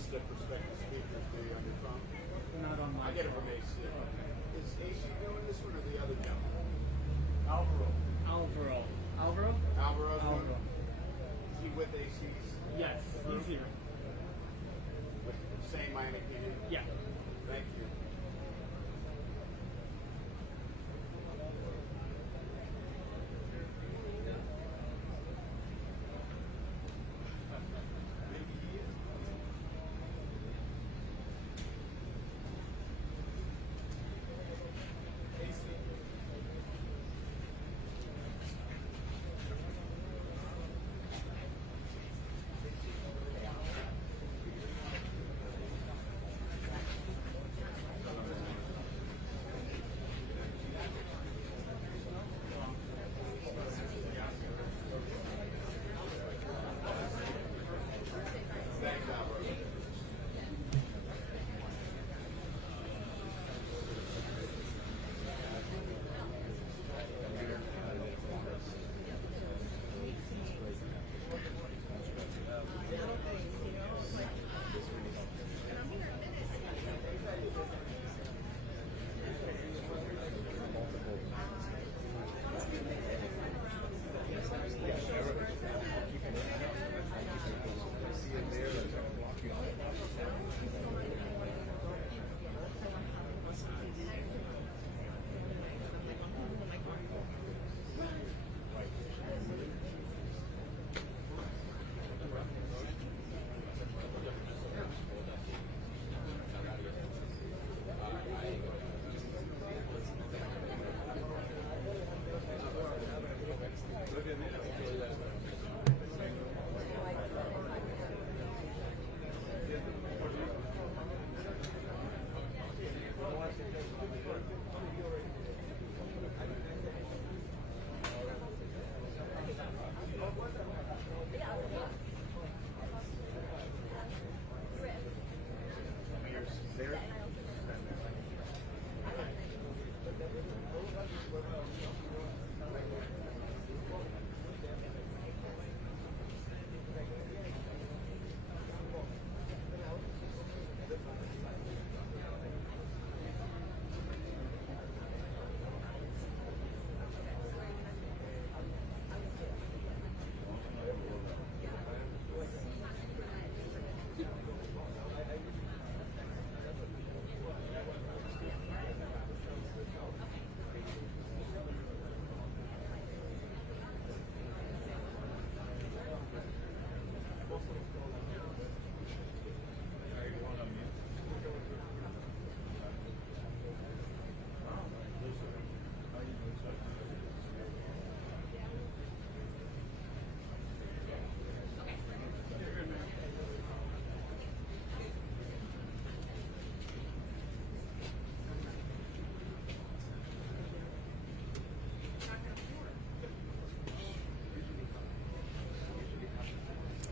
list of prospective speakers do you on your phone? Not on my I get it phone. from AC. Is AC doing this one or the other gentleman? Alvaro. Alvaro's Alvaro? doing it? Is he with AC's? Yes, he's here. With the same Miami-Dade? Yeah. Thank you. Maybe he is. AC. Thanks, Alvaro.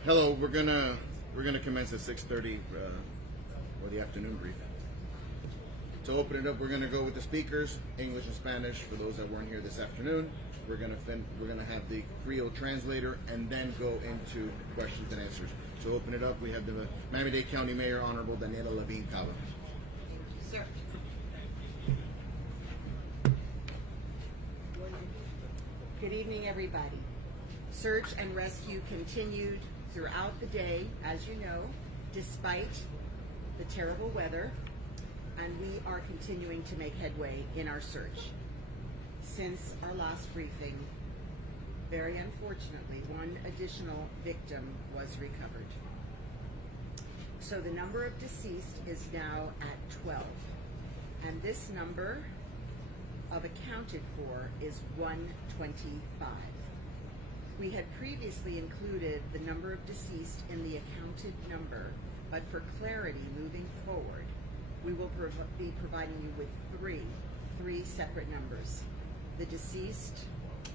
Hello, we're gonna commence at 6:30 or the afternoon brief. To open it up, we're gonna go with the speakers, English and Spanish for those that weren't here this afternoon. We're gonna have the Creole translator and then go into questions and answers. To open it up, we have the Miami-Dade County Mayor, Honorable Daniella Levine, Cava. Thank you, sir. Good evening, everybody. Search and rescue continued throughout the day, as you know, despite the terrible weather, and we are continuing to make headway in our search. Since our last briefing, very unfortunately, one additional victim was recovered. So the number of deceased is now at 12, and this number of accounted for is 125. We had previously included the number of deceased in the accounted number, but for clarity moving forward, we will be providing you with three separate numbers: the deceased,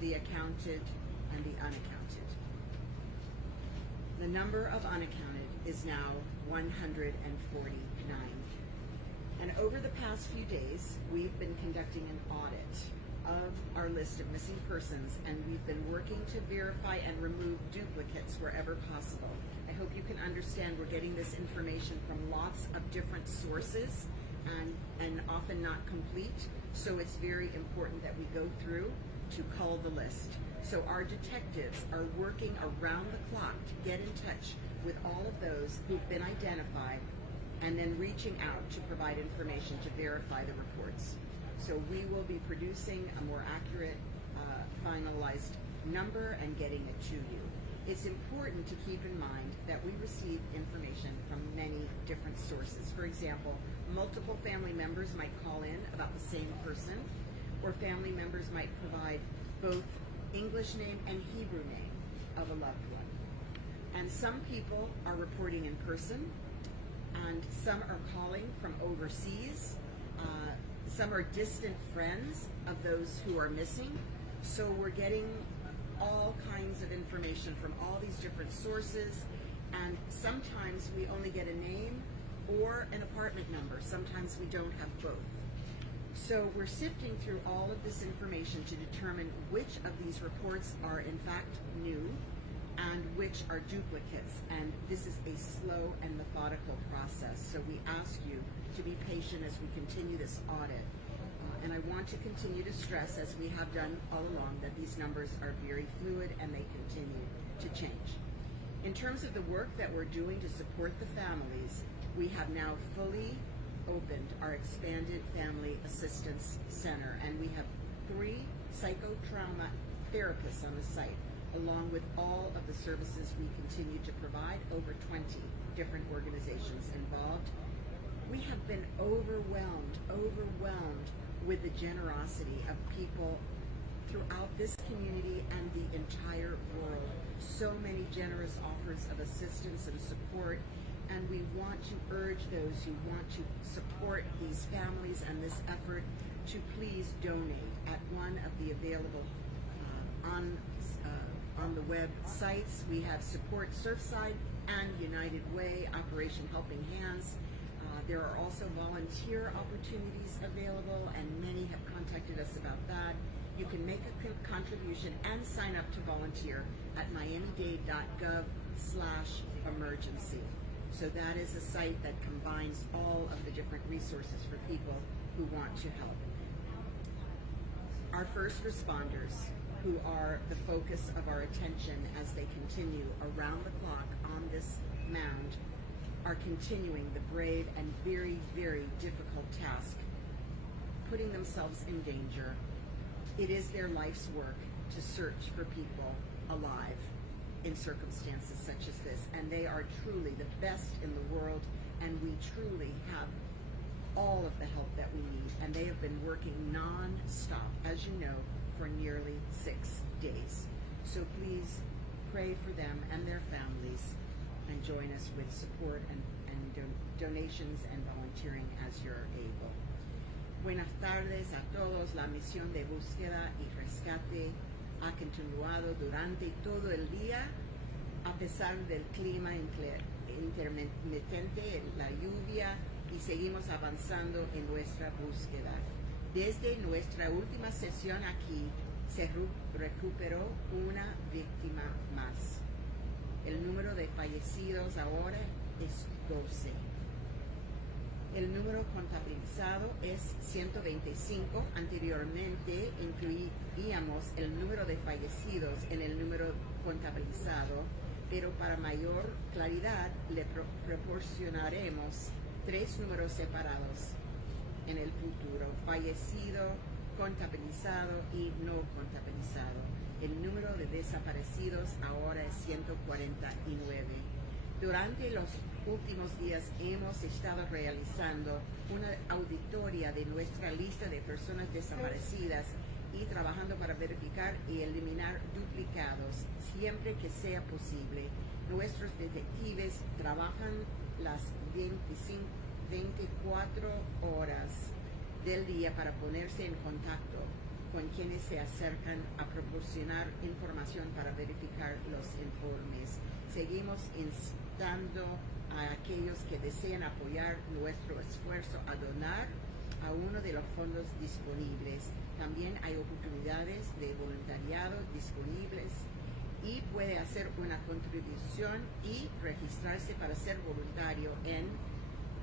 the accounted, and the unaccounted. The number of unaccounted is now 149. And over the past few days, we've been conducting an audit of our list of missing persons, and we've been working to verify and remove duplicates wherever possible. I hope you can understand we're getting this information from lots of different sources and often not complete, so it's very important that we go through to cull the list. So our detectives are working around the clock to get in touch with all of those who've been identified and then reaching out to provide information to verify the reports. So we will be producing a more accurate, finalized number and getting it to you. It's important to keep in mind that we receive information from many different sources. For example, multiple family members might call in about the same person, or family members might provide both English name and Hebrew name of a loved one. And some people are reporting in person, and some are calling from overseas. Some are distant friends of those who are missing. So we're getting all kinds of information from all these different sources, and sometimes we only get a name or an apartment number. Sometimes we don't have both. So we're sifting through all of this information to determine which of these reports are in fact new and which are duplicates, and this is a slow and methodical process. So we ask you to be patient as we continue this audit. And I want to continue to stress, as we have done all along, that these numbers are very fluid and they continue to change. In terms of the work that we're doing to support the families, we have now fully opened our expanded family assistance center, and we have 3 psychotrauma therapists on the site, along with all of the services we continue to provide, over 20 different organizations involved. We have been overwhelmed with the generosity of people throughout this community and the entire world. So many generous offers of assistance and support, and we want to urge those who want to support these families and this effort to please donate at one of the available on the web sites. We have Support Surfside and United Way, Operation Helping Hands. There are also volunteer opportunities available, and many have contacted us about that. You can make a contribution and sign up to volunteer at miamidade.gov/emergency. So that is a site that combines all of the different resources for people who want to help. Our first responders, who are the focus of our attention as they continue around the clock on this mound, are continuing the brave and very, very difficult task, putting themselves in danger. It is their life's work to search for people alive in circumstances such as this, and they are truly the best in the world, and we truly have all of the help that we need, and they have been working non-stop, as you know, for nearly 6 days. So please pray for them and their families, and join us with support and donations and volunteering as you're able. Buenas tardes a todos. La misión de búsqueda y rescate ha continuado durante todo el día, a pesar del clima intermitente, la lluvia, y seguimos avanzando en nuestra búsqueda. Desde nuestra última sesión aquí, se recuperó una víctima más. El número de fallecidos ahora es 12. El número contabilizado es 125. Anteriormente incluíamos el número de fallecidos en el número contabilizado, pero para mayor claridad le proporcionaremos 3 números separados en el futuro: fallecido, contabilizado y no contabilizado. El número de desaparecidos ahora es 149. Durante los últimos días hemos estado realizando una auditoría de nuestra lista de personas desaparecidas y trabajando para verificar y eliminar duplicados siempre que sea posible. Nuestros detectives trabajan las 24 horas del día para ponerse en contacto con quienes se acercan a proporcionar información para verificar los informes. Seguimos instando a aquellos que desean apoyar nuestro esfuerzo a donar a uno de los fondos disponibles. También hay oportunidades de voluntariado disponibles y puede hacer una contribución y registrarse para ser voluntario en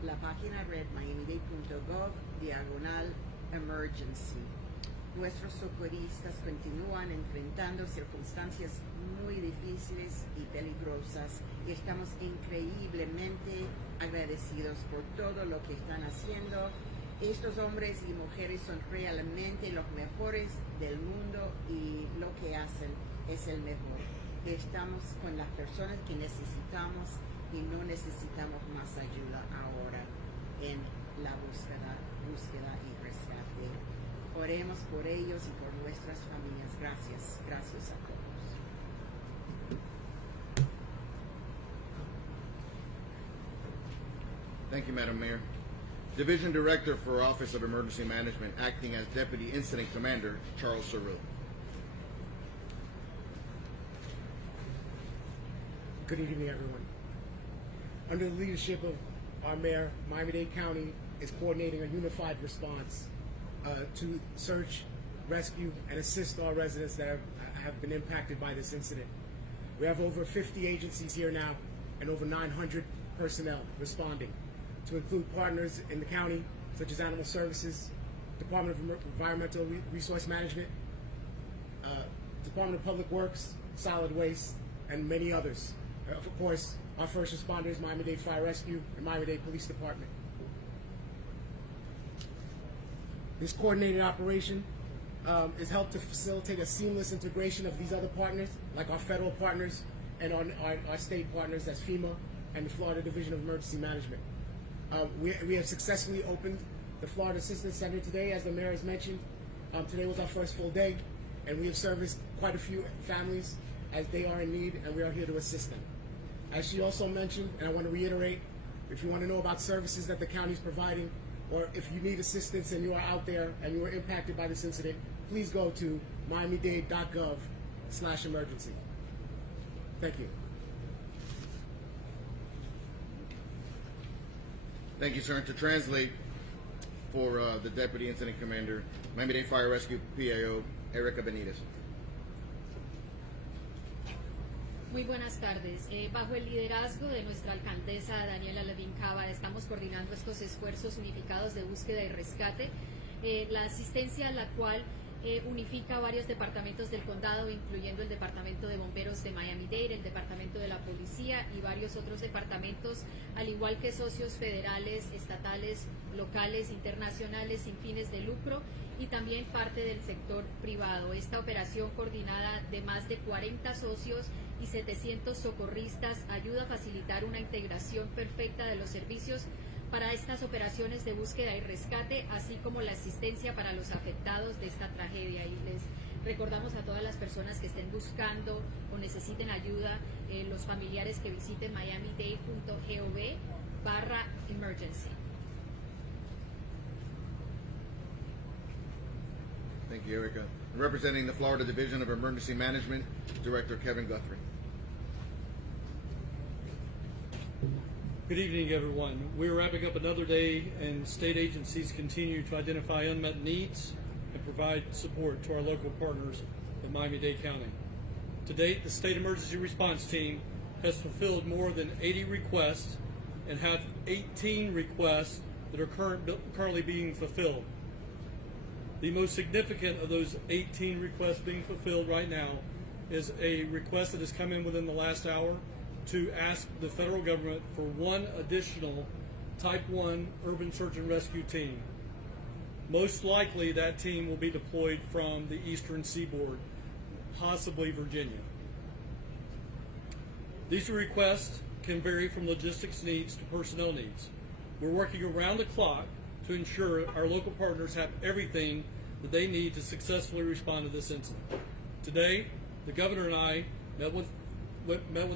la página red miamidade.gov/emergency. Nuestros socorristas continúan enfrentando circunstancias muy difíciles y peligrosas y estamos increíblemente agradecidos por todo lo que están haciendo. Estos hombres y mujeres son realmente los mejores del mundo y lo que hacen es el mejor. Estamos con las personas que necesitamos y no necesitamos más ayuda ahora en la búsqueda y rescate. Oremos por ellos y por nuestras familias. Gracias. Gracias a todos. Thank you, Madam Mayor. Division Director for Office of Emergency Management, acting as Deputy Incident Commander, Charles Surrell. Good evening, everyone. Under the leadership of our mayor, Miami-Dade County is coordinating a unified response to search, rescue, and assist all residents that have been impacted by this incident. We have over 50 agencies here now and over 900 personnel responding, to include partners in the county, such as Animal Services, Department of Environmental Resource Management, Department of Public Works, Solid Waste, and many others. Of course, our first responders, Miami-Dade Fire Rescue and Miami-Dade Police Department. This coordinated operation is helped to facilitate a seamless integration of these other partners, like our federal partners and our state partners, that's FEMA and the Florida Division of Emergency Management. We have successfully opened the Florida Assistance Center today, as the mayor has mentioned. Today was our first full day, and we have serviced quite a few families as they are in need, and we are here to assist them. As she also mentioned, and I want to reiterate, if you want to know about services that the county is providing, or if you need assistance and you are out there and you are impacted by this incident, please go to miamidade.gov/emergency. Thank you. Thank you, sir. And to translate for the Deputy Incident Commander, Miami-Dade Fire Rescue PAO, Erica Benitez. Muy buenas tardes. Bajo el liderazgo de nuestra alcaldesa Daniella Levine Cava, estamos coordinando estos esfuerzos unificados de búsqueda y rescate, la asistencia a la cual unifica varios departamentos del condado, incluyendo el Departamento de Bomberos de Miami-Dade, el Departamento de la Policía y varios otros departamentos, al igual que socios federales, estatales, locales, internacionales, sin fines de lucro y también parte del sector privado. Esta operación coordinada de más de 40 socios y 700 socorristas ayuda a facilitar una integración perfecta de los servicios para estas operaciones de búsqueda y rescate, así como la asistencia para los afectados de esta tragedia. Y les recordamos a todas las personas que estén buscando o necesiten ayuda, los familiares que visiten miamidade.gov/emergency. Thank you, Erica. Representing the Florida Division of Emergency Management, Director Kevin Guthrie. Good evening, everyone. We're wrapping up another day, and state agencies continue to identify unmet needs and provide support to our local partners in Miami-Dade County. To date, the State Emergency Response Team has fulfilled more than 80 requests and have 18 requests that are currently being fulfilled. The most significant of those 18 requests being fulfilled right now is a request that has come in within the last hour to ask the federal government for one additional Type 1 urban search and rescue team. Most likely that team will be deployed from the eastern seaboard, possibly Virginia. These requests can vary from logistics needs to personnel needs. We're working around the clock to ensure our local partners have everything that they need to successfully respond to this incident. Today, the governor and I met with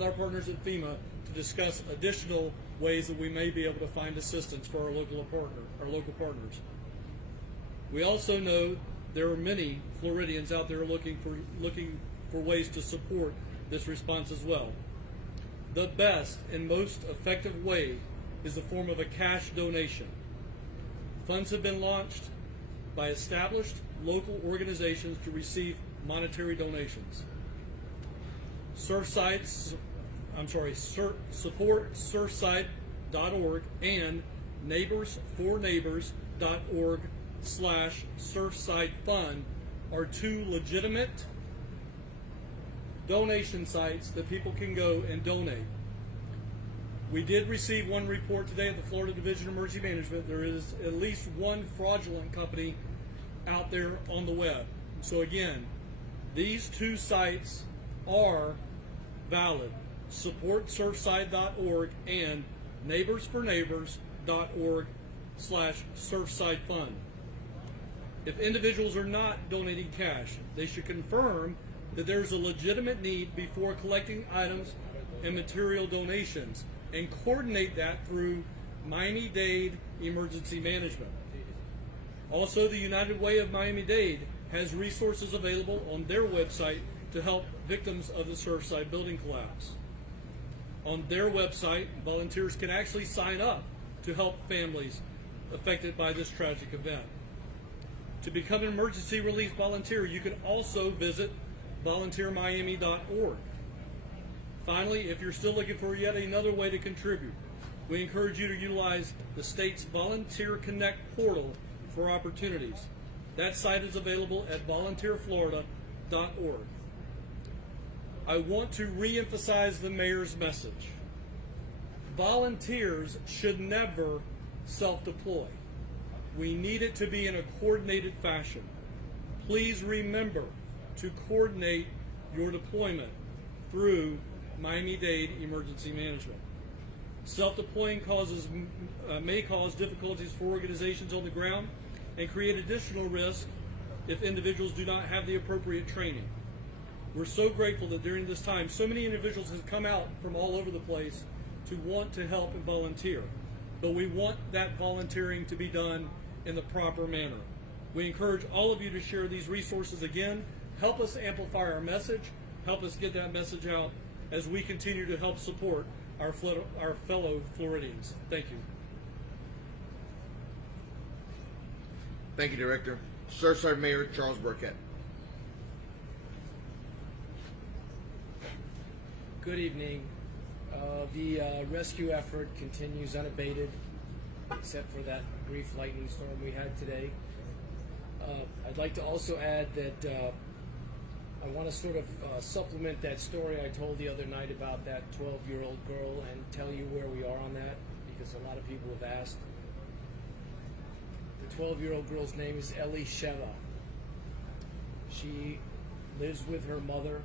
our partners at FEMA to discuss additional ways that we may be able to find assistance for our local partners. We also know there are many Floridians out there looking for ways to support this response as well. The best and most effective way is the form of a cash donation. Funds have been launched by established local organizations to receive monetary donations. Support Surfside.org and neighborsforneighbors.org/Surfside Fund are two legitimate donation sites that people can go and donate. We did receive one report today at the Florida Division of Emergency Management. There is at least one fraudulent company out there on the web. So again, these two sites are valid. Support Surfside.org and neighborsforneighbors.org/Surfside Fund. If individuals are not donating cash, they should confirm that there's a legitimate need before collecting items and material donations, and coordinate that through Miami-Dade Emergency Management. Also, the United Way of Miami-Dade has resources available on their website to help victims of the Surfside building collapse. On their website, volunteers can actually sign up to help families affected by this tragic event. To become an emergency relief volunteer, you can also visit volunteermiami.org. Finally, if you're still looking for yet another way to contribute, we encourage you to utilize the state's Volunteer Connect portal for opportunities. That site is available at volunteerflorida.org. I want to reemphasize the mayor's message. Volunteers should never self-deploy. We need it to be in a coordinated fashion. Please remember to coordinate your deployment through Miami-Dade Emergency Management. Self-deploying may cause difficulties for organizations on the ground and create additional risk if individuals do not have the appropriate training. We're so grateful that during this time, so many individuals have come out from all over the place to want to help and volunteer. But we want that volunteering to be done in the proper manner. We encourage all of you to share these resources again. Help us amplify our message. Help us get that message out as we continue to help support our fellow Floridians. Thank you. Thank you, Director. Surfside Mayor Charles Burkett. Good evening. The rescue effort continues unabated, except for that brief lightning storm we had today. I'd like to also add that I want to sort of supplement that story I told the other night about that 12-year-old girl and tell you where we are on that, because a lot of people have asked. The 12-year-old girl's name is Elisheva. She lives with her mother,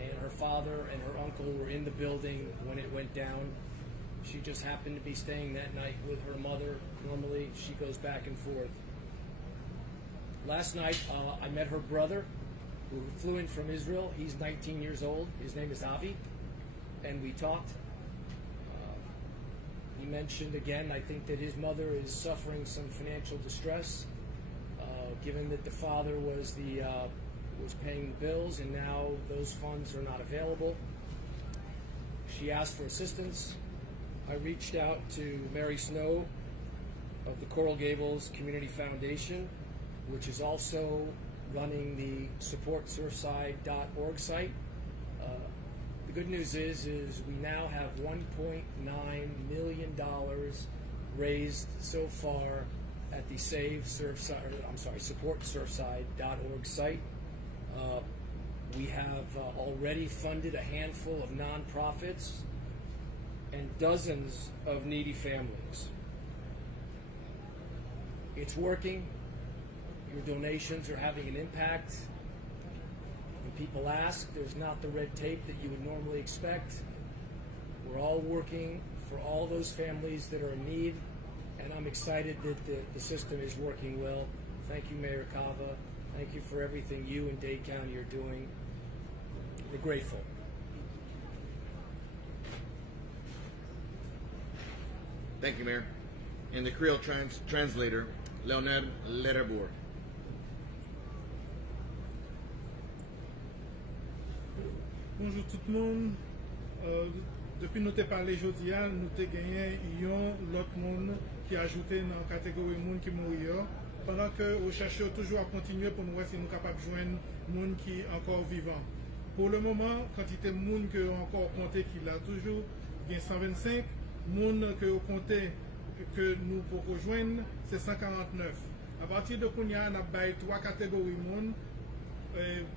and her father and her uncle were in the building when it went down. She just happened to be staying that night with her mother. Normally, she goes back and forth. Last night, I met her brother, who flew in from Israel. He's 19 years old. His name is Avi, and we talked. He mentioned again, I think, that his mother is suffering some financial distress, given that the father was paying the bills, and now those funds are not available. She asked for assistance. I reached out to Mary Snow of the Coral Gables Community Foundation, which is also running the supportsurfside.org site. The good news is we now have $1.9 million raised so far at the supportsurfside.org site. We have already funded a handful of nonprofits and dozens of needy families. It's working. Your donations are having an impact. When people ask, there's not the red tape that you would normally expect. We're all working for all those families that are in need, and I'm excited that the system is working well. Thank you, Mayor Cava. Thank you for everything you and Dade County are doing. We're grateful. Thank you, Mayor. And the Creole translator, Leonard Letterbourg. Bonjour tout le monde. Depuis nous te parlé aujourd'hui, nous te gagné l'autre monde qui a ajouté dans la catégorie monde qui mourir. Pendant que nous cherchons toujours à continuer pour nous voir si nous sommes capables de joindre monde qui est encore vivant. Pour le moment, quantité de monde que encore compté qui l'a toujours, il y a 125. Monde que vous comptez que nous pouvons rejoindre, c'est 149. À partir de Kounia, nous avons trois catégories de monde.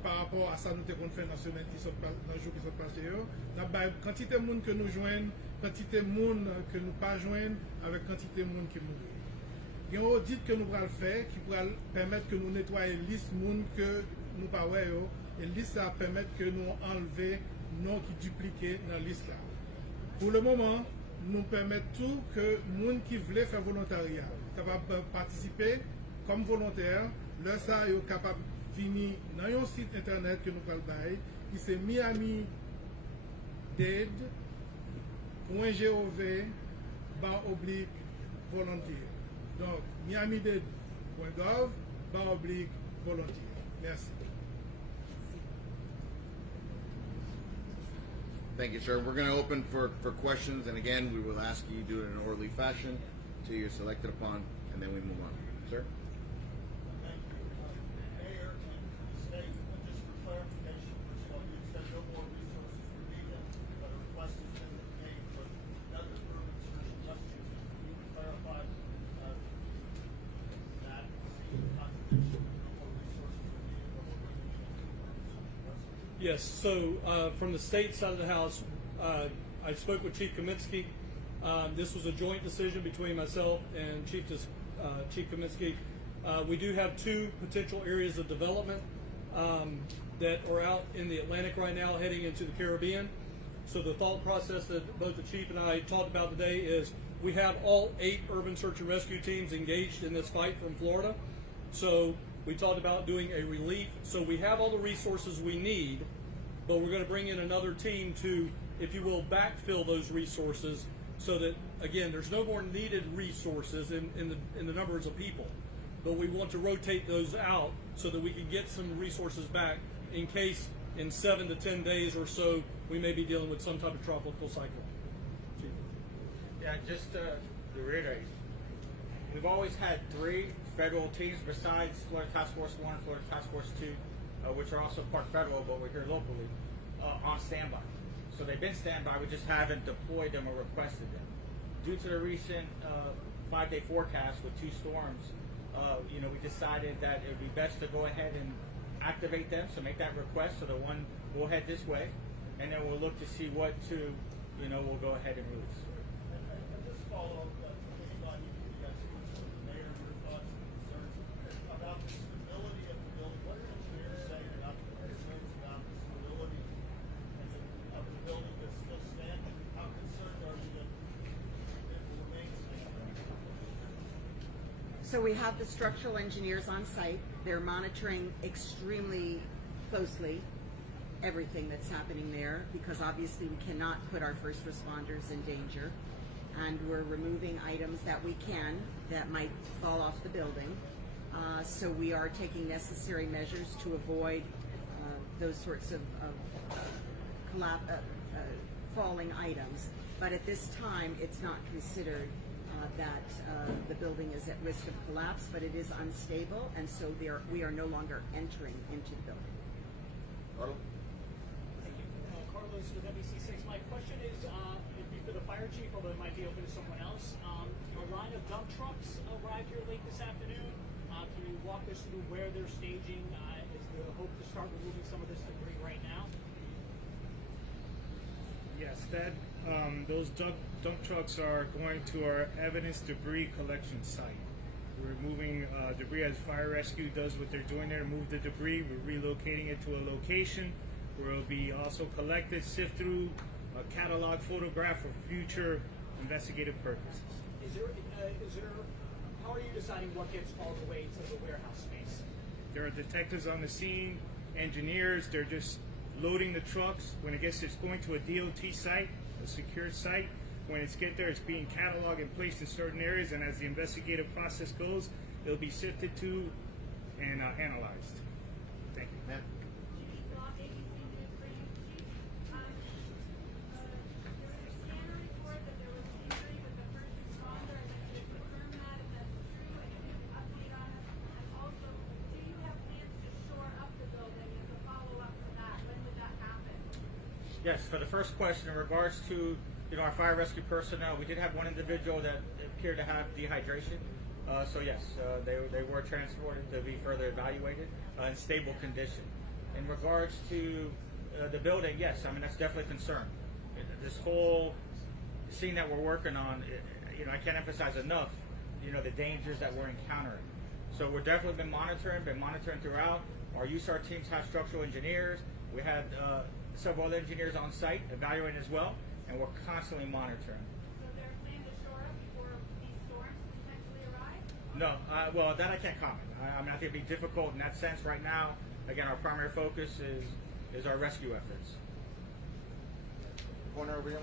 Par rapport à ça, nous avons fait dans le jour qui sont passés. Nous avons quantité de monde que nous joignons, quantité de monde que nous ne pas joignons, avec quantité de monde qui mourent. Il y a un audit que nous allons faire qui pourra permettre que nous nettoyions la liste de monde que nous ne pouvons pas. Et la liste va permettre que nous enlevions les noms qui dupliquent dans la liste. Pour le moment, nous permettons tout que les gens qui veulent faire volontariat capables participer comme volontaire. Là, ça est capable de venir dans un site internet que nous allons faire, qui c'est Miami-Dade.gov /volunteer. Donc, Miami-Dade.gov /volunteer. Merci. Thank you, sir. We're going to open for questions, and again, we will ask you to do it in an orderly fashion till you're selected upon, and then we move on. Sir? Thank you. Mayor and State, just for clarification, first of all, you said no more resources were needed, but a request has been made for another urban search and rescue. Can you clarify that contradiction, no more resources were needed, but we're bringing in urban search and rescue? Yes, so from the state side of the House, I spoke with Chief Kaminsky. This was a joint decision between myself and Chief Kaminsky. We do have two potential areas of development that are out in the Atlantic right now heading into the Caribbean. So the thought process that both the Chief and I talked about today is we have all 8 urban search and rescue teams engaged in this fight from Florida. So we talked about doing a relief. So we have all the resources we need, but we're going to bring in another team to, if you will, backfill those resources so that, again, there's no more needed resources in the numbers of people. But we want to rotate those out so that we can get some resources back in case in 7 to 10 days or so we may be dealing with some type of tropical cyclone. Yeah, just to reiterate, we've always had 3 federal teams besides Florida Task Force 1 and Florida Task Force 2, which are also part federal, but we're here locally, on standby. So they've been standby, we just haven't deployed them or requested them. Due to the recent 5-day forecast with 2 storms, we decided that it would be best to go ahead and activate them, so make that request. So the one will head this way, and then we'll look to see what we'll go ahead and release. And just follow up, anybody, you guys, Mayor, your thoughts and concerns about the stability of the building. What are engineers saying about the concerns about the stability of the building that's still standing? How concerned are you that it will remain standing? So we have the structural engineers on site. They're monitoring extremely closely everything that's happening there because obviously we cannot put our first responders in danger. And we're removing items that we can that might fall off the building. So we are taking necessary measures to avoid those sorts of falling items. But at this time, it's not considered that the building is at risk of collapse, but it is unstable, and so we are no longer entering into the building. Carlos? Thank you. Carlos with NBC6. My question is, it'd be for the fire chief, although it might be open to someone else. A line of dump trucks arrived here late this afternoon. Can you walk us through where they're staging? Is the hope to start removing some of this debris right now? Yes, those dump trucks are going to our evidence debris collection site. We're moving debris as fire rescue does what they're doing there to move the debris. We're relocating it to a location where it'll be also collected, sift through, a catalog photograph for future investigative purposes. How are you deciding what gets hauled away to the warehouse space? There are detectives on the scene, engineers, they're just loading the trucks. When it's going to a DOT site, a secure site, when it's get there, it's being cataloged and placed in certain areas, and as the investigative process goes, it'll be sifted to and analyzed. Thank you. Matt? Yes, for the first question, in regards to our fire rescue personnel, we did have one individual that appeared to have dehydration. So yes, they were transported to be further evaluated in stable condition. In regards to the building, yes, I mean that's definitely a concern. This whole scene that we're working on, I can't emphasize enough, the dangers that we're encountering. So we're definitely been monitoring throughout. Our USAR teams have structural engineers. We had several other engineers on site evaluating as well, and we're constantly monitoring. So they're planning to shore up before these storms potentially arrive? No, well, that I can't comment. I mean, I think it'd be difficult in that sense. Right now, again, our primary focus is our rescue efforts. Corner over here.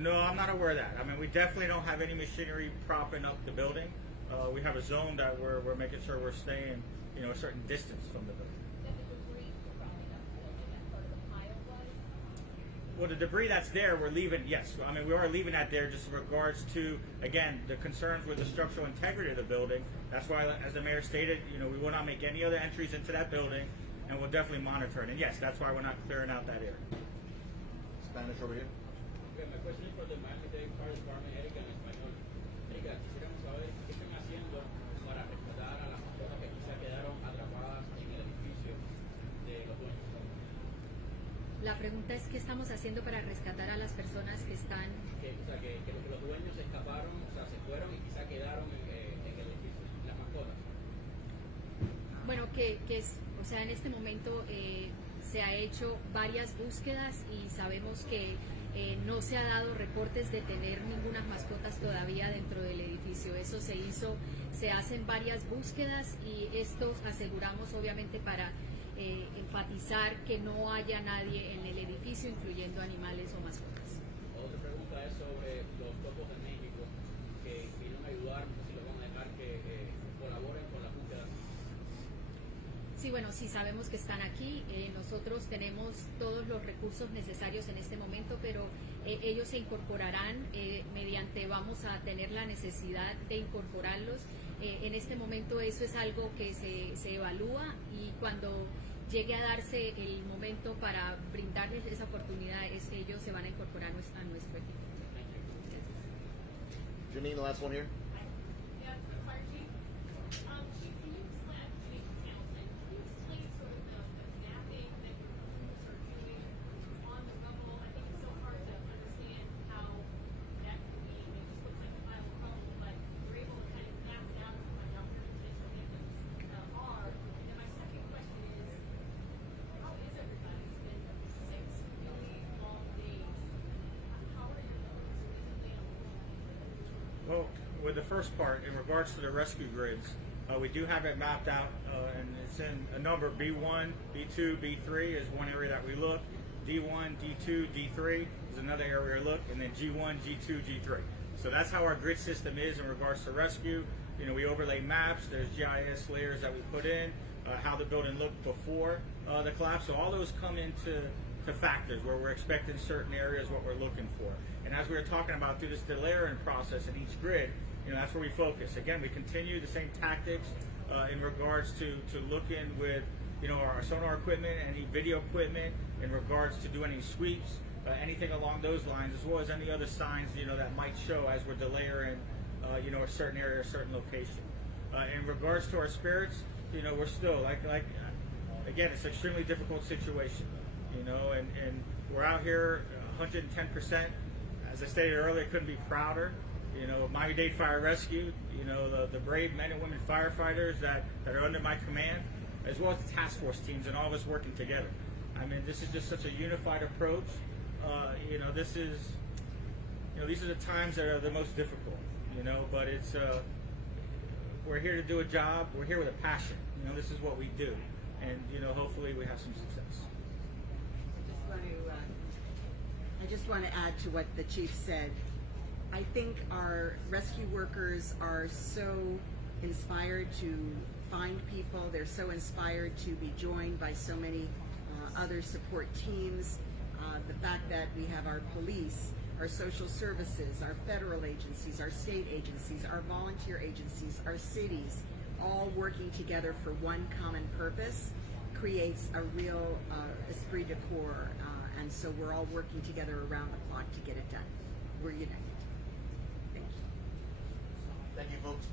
No, I'm not aware of that. I mean, we definitely don't have any machinery propping up the building. We have a zone that we're making sure we're staying, a certain distance from the building. Well, the debris that's there, we're leaving, yes. I mean, we are leaving that there just in regards to, again, the concerns with the structural integrity of the building. That's why, as the mayor stated, we will not make any other entries into that building, and we'll definitely monitor it. And yes, that's why we're not clearing out that area. Spanish over here. Okay, my question is for the Miami-Dade Fire Department, Erika, en español. Erika, quisiéramos saber qué están haciendo para rescatar a las mascotas que quizá quedaron atrapadas en el edificio de los dueños. La pregunta es qué estamos haciendo para rescatar a las personas que están... Que los dueños escaparon, se fueron y quizá quedaron en el edificio, las mascotas. Bueno, en este momento se ha hecho varias búsquedas y sabemos que no se ha dado reportes de tener ninguna mascotas todavía dentro del edificio. Eso se hacen varias búsquedas y esto aseguramos obviamente para enfatizar que no haya nadie en el edificio, incluyendo animales o mascotas. Otra pregunta es sobre los topos de México que vinieron a ayudar, no sé si lo van a dejar que colaboren con la búsqueda. Sí, bueno, sí sabemos que están aquí. Nosotros tenemos todos los recursos necesarios en este momento, pero ellos se incorporarán vamos a tener la necesidad de incorporarlos. En este momento eso es algo que se evalúa y cuando llegue a darse el momento para brindarles esa oportunidad, ellos se van a incorporar a nuestro equipo. Janine, the last one here. Yeah, it's the fire chief. Chief, can you explain, Champlain, can you explain sort of the mapping that your crews are doing on the rubble? I think it's so hard to understand how that could be. It just looks like a pile of rubble, but you're able to kind of map it out and find out where the potential victims are. And my second question is, how is everybody? It's been 6 really long days. How are your numbers physically on the wall? Well, with the first part, in regards to the rescue grids, we do have it mapped out, and it's in a number. B1, B2, B3 is one area that we look. D1, D2, D3 is another area we look, and then G1, G2, G3. So that's how our grid system is in regards to rescue. We overlay maps. There's GIS layers that we put in, how the building looked before the collapse. So all those come into factors where we're expecting certain areas, what we're looking for. And as we were talking about through this delayering process in each grid, that's where we focus. Again, we continue the same tactics in regards to looking with our sonar equipment, any video equipment, in regards to doing any sweeps, anything along those lines, as well as any other signs that might show as we're delayering a certain area, a certain location. In regards to our spirits, we're still like again, it's an extremely difficult situation, and we're out here 110%. As I stated earlier, couldn't be prouder. Of Miami-Dade Fire Rescue, the brave men and women firefighters that are under my command, as well as the task force teams and all of us working together. I mean, this is just such a unified approach. This is, these are the times that are the most difficult, but it's, we're here to do a job. We're here with a passion. This is what we do. And, hopefully we have some success. I just want to add to what the chief said. I think our rescue workers are so inspired to find people. They're so inspired to be joined by so many other support teams, the fact that we have our police, our social services, our federal agencies, our state agencies, our volunteer agencies, our cities, all working together for one common purpose creates a real esprit de corps, and so we're all working together around the clock to get it done. We're united. Thank you. Thank you, folks.